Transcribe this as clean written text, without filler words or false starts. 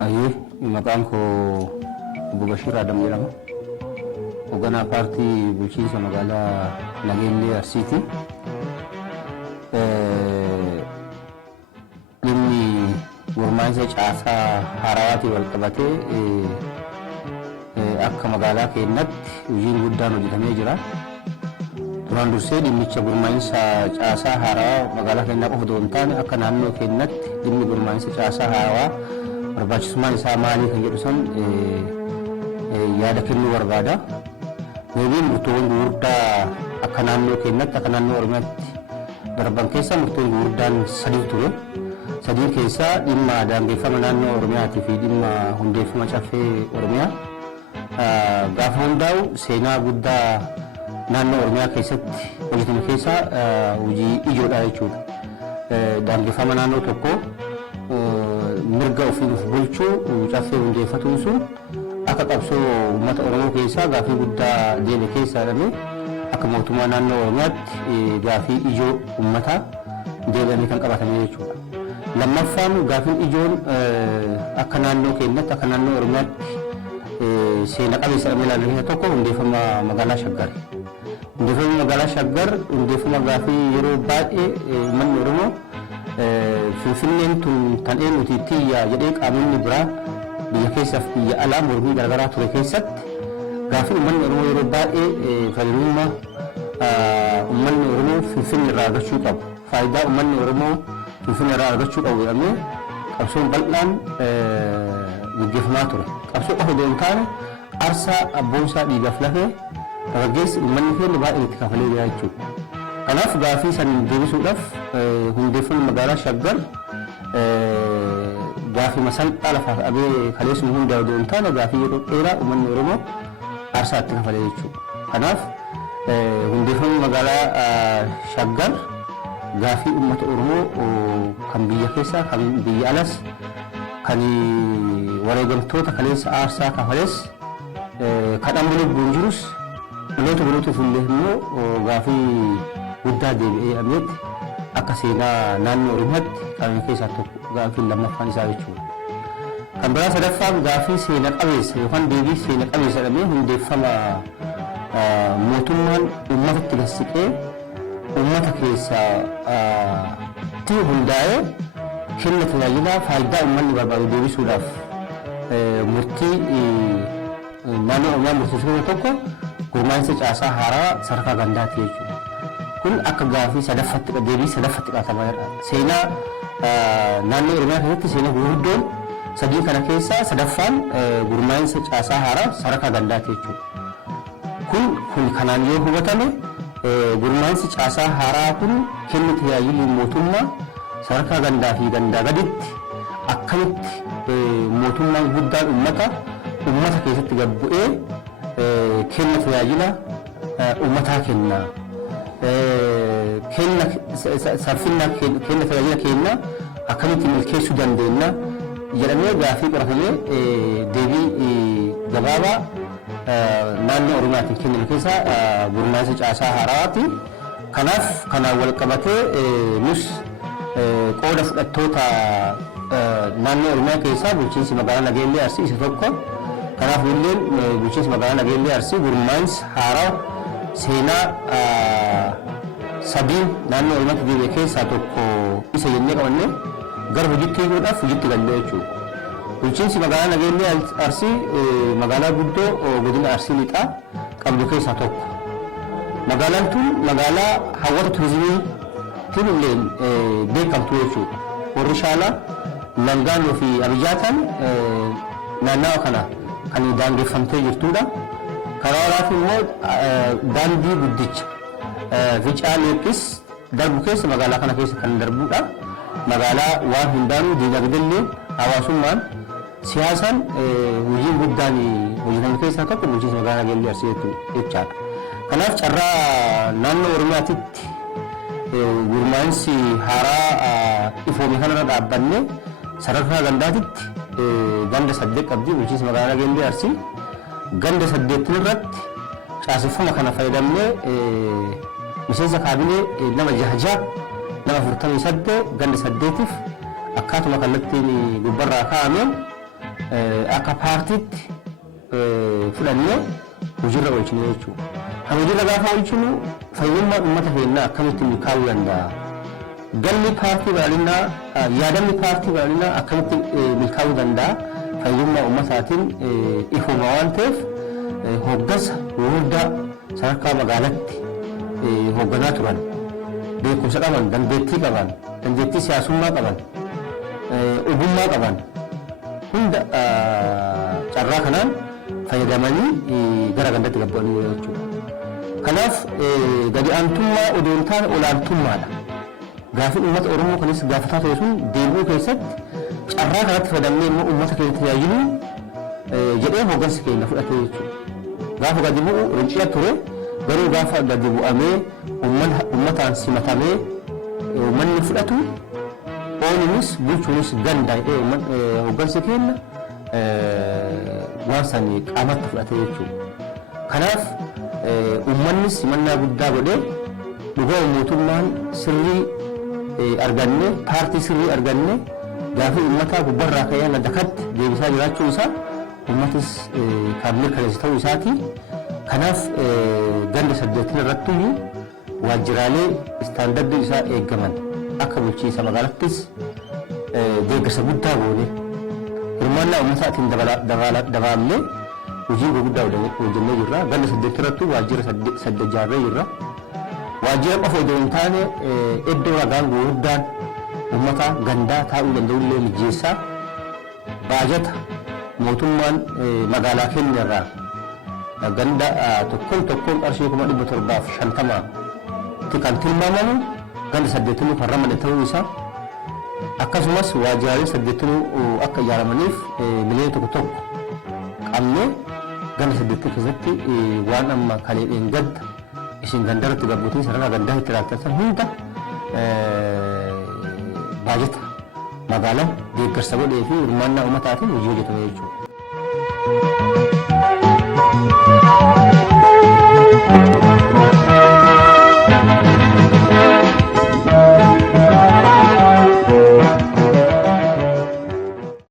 Aye, maqaan koo Obbo Bashir Adam jedhama. Hoogganaa paartii bulchiinsa magaalaa Nageellee Arsiiti. Dhimmi gurmaa'insa caasaa haarawaatiin wal qabatee akka magaalaa keenyatti hojiin guddaan hojjetamee jira. Duraan dursee dhimmicha gurmaa'insa caasaa haarawaa magaalaa keenyaa qofa osoo hin taane akka naannoo keenyatti dhimmi gurmaa'insa caasaa haarawaa barbaachisummaan isaa maalii kan jedhu san yaada kennuu barbaada. Deebiin murtoowwan gurguddaa akka naannoo keenyatti akka naannoo Oromiyaatti darban keessaa murtoowwan gurguddaan sadii ture. Sadii keessaa dhimma daangeffama naannoo Oromiyaatii fi dhimma hundeeffama caffee Oromiyaa gaafa hundaa'u seenaa guddaa naannoo Oromiyaa keessatti hojjetame keessaa hojii ijoodha jechuudha. Daangeffama naannoo tokko mirga ofiif bulchuu caffee hundeeffatuun sun akka qabsoo uummata Oromoo keessaa gaafii guddaa deeme keessaa dhabee akka mootummaa naannoo Oromiyaatti gaafii ijoo uummataa deebi'anii kan qabatame jechuudha. Lammaffaan gaafiin ijoon akka naannoo keenyatti akka naannoo Oromiyaatti seena qabeessa dhamee ilaalan tokko hundeeffama magaalaa Shaggar. Hundeeffama magaalaa Shaggar hundeeffama gaafii yeroo baay'ee uummanni Oromoo Finfinneen tun tan eenyuti tiyya jedhee qaamonni biraa biyya keessaaf biyya alaa mormii garaagaraa ture keessatti gaafii uummanni Oromoo yeroo baay'ee fayyadamummaa uummanni Oromoo Finfinnee irraa argachuu qabu. Faayidaa uummanni Oromoo Finfinnee irraa argachuu qabu jedhamee qabsoon bal'aan gaggeeffamaa ture. Qabsoo qofa osoo hin taane aarsaa abboonsaa dhiigaaf lafee dargaggeessi uummanni keenya baay'ee itti kafalee jira jechuudha. Kanaaf gaafii san deebisuudhaaf hundeeffamni magaalaa Shaggar gaafii masalphaa lafaa qabee kaleessuma hundaa osoo hin taane gaafii yeroo dheeraa uummanni Oromoo aarsaa itti kafalee jechuudha. Kanaaf hundeeffamni magaalaa Shaggar gaafii uummata Oromoo kan biyya keessaa kan biyya alas kan wareegamtoota kaleessa aarsaa kafalees kan amma lubbuun jirus dhaloota birootuuf illee immoo gaafii guddaa deebi'ee ameetti akka seenaa naannoo Oromiyaatti kan keessaa tokko gaafii lammaffaan isaa jechuudha. Kan biraa sadaffaan gaafii seena qabeessa yookaan deebii seena qabeessa jedhamee hundeeffama mootummaan uummatatti gassiqee uummata keessatti hundaa'ee kenna tajaajilaa faayidaa uummanni barbaadu deebisuudhaaf murtii naannoo Oromiyaa murteessuu tokko gurmaa'insa caasaa haaraa sadarkaa gandaati jechuudha. Kun akka gaafii sadaffatti deebii sadaffatti qabatama. Seenaa naannoo Oromiyaa keessatti seenaa gurguddoon sadii kana keessaa sadaffaan gurmaa'insa caasaa haaraa sadarkaa gandaati jechuudha. Kun kanaan yoo hubatame gurmaa'insi caasaa haaraa kun kenna tajaajilli mootummaa sadarkaa gandaa fi gandaa gaditti akkamitti mootummaan guddaan uummata keessatti gabbu'ee kenna tajaajila uummataa kenna. Kenna tajaajila kenna akkamitti milkeessuu dandeenya jedhamee gaafii qoratamee deebii gabaabaa naannoo Oromiyaatiin kennamu keessaa gurmaa'insa caasaa haaraati. Kanaaf kanaan wal qabatee nus qooda fudhattoota naannoo Oromiyaa keessaa bulchiinsi magaalaa Nageellee Arsii isa tokko. Kanaaf illee bulchiinsi magaalaa Nageellee Arsii gurmaa'insa haaraa seenaa sadiin naannoo Oromiyaatti deebi'e keessaa tokko isa jennee qabannee gara hojiitti hiikuudhaaf hojiitti gallee jechuudha. Bulchiinsi magaalaa Nageellee Arsii magaalaa guddoo godina Arsii lixaa qabdu keessaa tokko. Magaalaan tun magaalaa hawwata turizimiitiin illee beekamtu jechuudha. Warri Shaalaa, Langaanoo fi Abijaataan naannawa kana kan daangeffamtee jirtudha. Karaa waraaf immoo daandii guddicha Fincaaleeqis darbu keessa magaalaa kana keessa kan darbudha. Magaalaa waan hundaanuu diinagdeellee hawaasummaan siyaasaan hojiin guddaan hojjetame keessaa tokko bulchiinsa magaalaa Nageellee Arsii jechaadha. Kanaaf carraa naannoo Oromiyaatitti gurmaa'insi haaraa ifoome kanarra dhaabbannee sadarkaa gandaatitti ganda 8 qabdi bulchiinsa magaalaa Nageellee Arsii. Ganda 8 irratti caaseffama kana fayyadamnee miseensa kaabinee nama 6 nama 48 ganda 8tiif akkaatuma kallattiin gubbarraa kaa'ameen akka paartiitti fudhannee hojiirra oolchinu jechuudha. Kan hojiirra gaafa oolchinu fayyummaa uummata keenyaa akkamitti milkaa'uu danda'a? Galmi paartii bal'inaa yaadamni paartii bal'inaa akkamitti milkaa'uu danda'a? Fayyummaa uummataatiin ifuma waan ta'eef hoggansa gurguddaa sadarkaa magaalaatti hogganaa turan beekumsa qaban, dandeettii qaban, dandeettii siyaasummaa qaban, ogummaa qaban hunda carraa kanaan fayyadamanii gara gandaatti gabba'anii jechuudha. Kanaaf gadi aantummaa odoo hin taane olaantummaadha. Gaafii uummata Oromoo kanis gaafataa ta'e sun deebi'uu keessatti carraa kanatti fayyadamnee immoo uummata keenya tajaajiluu jedhee hoggansi keenya fudhate jechuudha. Gaafa gadi bu'u rinciya ture garuu gaafa gadi bu'amee uummataan simatamee uummanni fudhatu ooluunis bulchuunis ganda hoggansi keenya waan sanii qaamatti fudhate jechuudha. Kanaaf uummanni simannaa guddaa godhee dhugaa mootummaan sirrii arganne paartii sirrii arganne gaafii uummataa gubbarraa ka'ee nadakatti deebisaa jiraachuu isaa uummatis kan mirkaneessu ta'uu isaati. Kanaaf ganda 8 irrattiyyuu waajjiraalee istaandardii isaa eeggaman akka bulchiinsa magaalattis deeggarsa guddaa goone hirmaannaa uummataatiin dabalamnee hojii gurguddaa hojjennee jirra. Ganda 8 irratti waajjira 8 ijaarree jirra. Waajjira qofa odoo hin taane iddoo ragaan gurguddaan uummata gandaa taa'uu danda'ullee mijeessaa baajata mootummaan magaalaa keenya irraa ganda tokkoon qarshii 750 tti kan tilmaamamu ganda 8 kan ramade ta'uu isaa akkasumas waajjiraalee 8 akka ijaaramaniif miliyoona tokko qabnee ganda 8 keessatti waan amma kaleedheen gadda isin gandarratti gabbuutiin sadarkaa gandaa itti raawwatan hunda baajata magaalaan deeggarsa godhee fi hirmaannaa uummataatiin hojii hojjetame jechuudha.